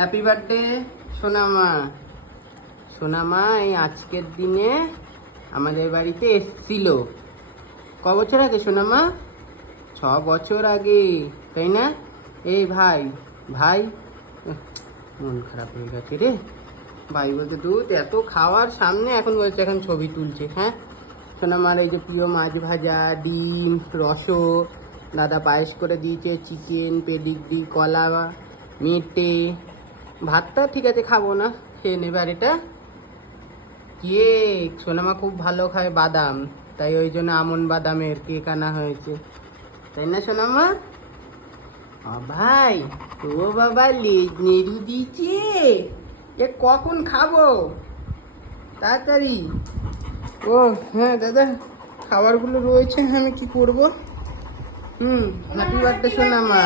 Happy birthday সোনামা। সোনামা এই আজকের দিনে আমাদের বাড়িতে এসেছিল। ক বছর আগে সোনামা? 6 বছর আগে, তাই না? এই ভাই ভাই মন খারাপ হয়ে গেছে রে। ভাই বলতে দুধ এত খাওয়ার সামনে এখন বলছে এখন ছবি তুলছে। হ্যাঁ সোনামার এই যে প্রিয় মাছ ভাজা, ডিম, রসো, দাদা পায়েস করে দিয়েছে, চিকেন, পেডিগ্রি, কলা, মেটে। ভাতটা ঠিক আছে খাবো না, খেয়ে নেবে। আর এটা কেক, সোনামা খুব ভালো খায় বাদাম, তাই ওই জন্য আমন বাদামের কেক আনা হয়েছে, তাই না সোনামা? ভাই ও বাবা লেজ নেড়ু দিচ্ছে, এ কখন খাবো তাড়াতাড়ি? ও হ্যাঁ দাদা, খাবারগুলো রয়েছে, আমি কি করবো? হ্যাপি বার্থডে সোনামা।